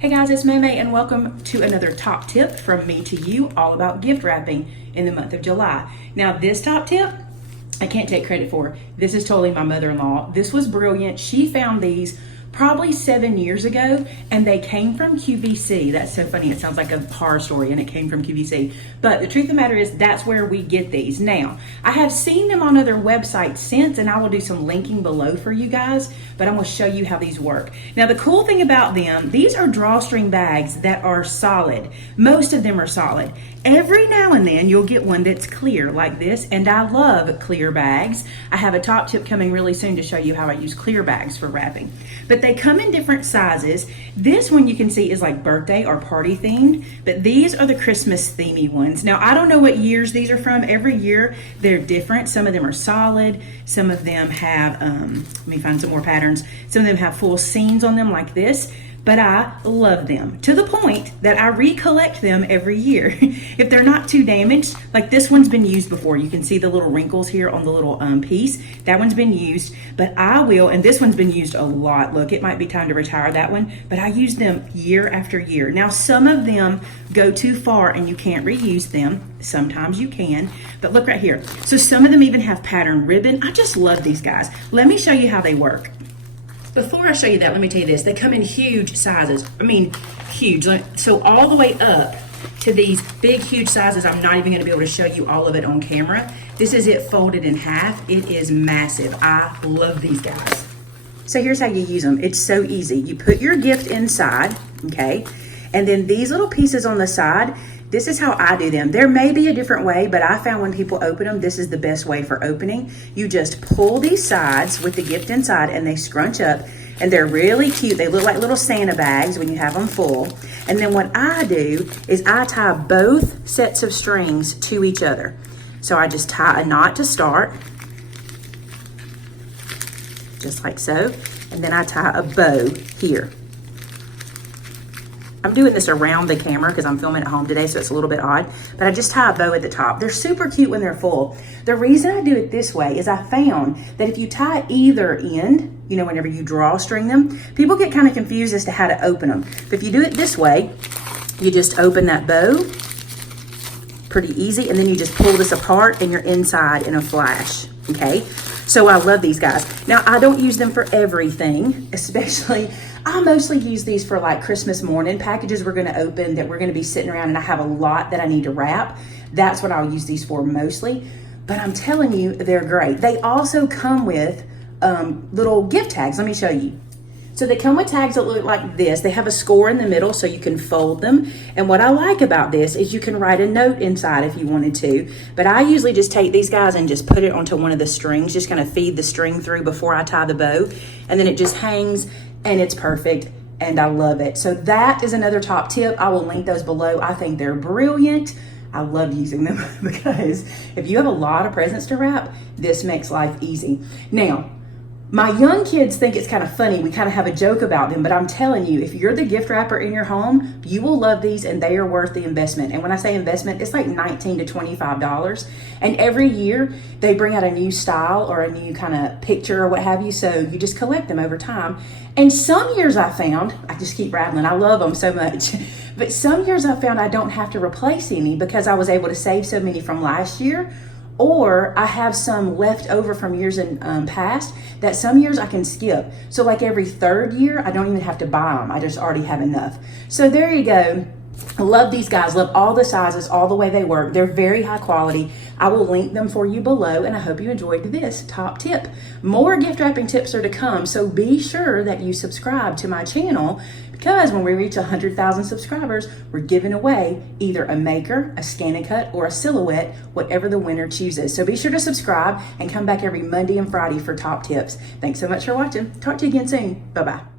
Hey guys, it's Maymay and welcome to another top tip from me to you all about gift wrapping in the month of July. Now this top tip, I can't take credit for. This is totally my mother-in-law. This was brilliant. She found these probably 7 years ago and they came from QVC. That's so funny. It sounds like a horror story and it came from QVC. But the truth of the matter is that's where we get these. Now, I have seen them on other websites since and I will do some linking below for you guys, but I'm gonna show you how these work. Now, the cool thing about them, these are drawstring bags that are solid. Most of them are solid. Every now and then you'll get one that's clear like this, and I love clear bags. I have a top tip coming really soon to show you how I use clear bags for wrapping. But they come in different sizes. This one you can see is like birthday or party themed, but these are the Christmas themey ones. Now, I don't know what years these are from. Every year they're different. Some of them are solid. Some of them have, let me find some more patterns. Some of them have full scenes on them like this. But I love them to the point that I recollect them every year. If they're not too damaged, like this one's been used before. You can see the little wrinkles here on the little piece. That one's been used, but I will, and this one's been used a lot. Look, it might be time to retire that one, but I use them year after year. Now, some of them go too far and you can't reuse them. Sometimes you can, but look right here. So some of them even have pattern ribbon. I just love these guys. Let me show you how they work. Before I show you that, let me tell you this. They come in huge sizes. I mean, huge. So all the way up to these big, huge sizes, I'm not even gonna be able to show you all of it on camera. This is it folded in half. It is massive. I love these guys. So here's how you use them. It's so easy. You put your gift inside, okay? And then these little pieces on the side, this is how I do them. There may be a different way, but I found when people open them, this is the best way for opening. You just pull these sides with the gift inside and they scrunch up and they're really cute. They look like little Santa bags when you have them full. And then what I do is I tie both sets of strings to each other. So I just tie a knot to start, just like so. And then I tie a bow here. I'm doing this around the camera because I'm filming at home today, so it's a little bit odd, but I just tie a bow at the top. They're super cute when they're full. The reason I do it this way is I found that if you tie either end, you know, whenever you drawstring them, people get kind of confused as to how to open them. But if you do it this way, you just open that bow, pretty easy, and then you just pull this apart and you're inside in a flash, okay? So I love these guys. Now, I don't use them for everything, especially, I mostly use these for like Christmas morning packages we're gonna open that we're gonna be sitting around and I have a lot that I need to wrap. That's what I'll use these for mostly. But I'm telling you, they're great. They also come with little gift tags. Let me show you. So they come with tags that look like this. They have a score in the middle so you can fold them. And what I like about this is you can write a note inside if you wanted to. But I usually just take these guys and just put it onto one of the strings, just kind of feed the string through before I tie the bow. And then it just hangs and it's perfect and I love it. So that is another top tip. I will link those below. I think they're brilliant. I love using them because if you have a lot of presents to wrap, this makes life easy. Now, my young kids think it's kind of funny. We kind of have a joke about them, but I'm telling you, if you're the gift wrapper in your home, you will love these and they are worth the investment. And when I say investment, it's like $19 to $25. And every year they bring out a new style or a new kind of picture or what have you. So you just collect them over time. And some years I found, I just keep rattling, I love them so much. But some years I found I don't have to replace any because I was able to save so many from last year. Or I have some left over from years in past that some years I can skip. So like every third year, I don't even have to buy them. I just already have enough. So there you go. I love these guys. Love all the sizes, all the way they work. They're very high quality. I will link them for you below and I hope you enjoyed this top tip. More gift wrapping tips are to come. So be sure that you subscribe to my channel because when we reach 100,000 subscribers, we're giving away either a maker, a scan and cut, or a silhouette, whatever the winner chooses. So be sure to subscribe and come back every Monday and Friday for top tips. Thanks so much for watching. Talk to you again soon. Bye-bye.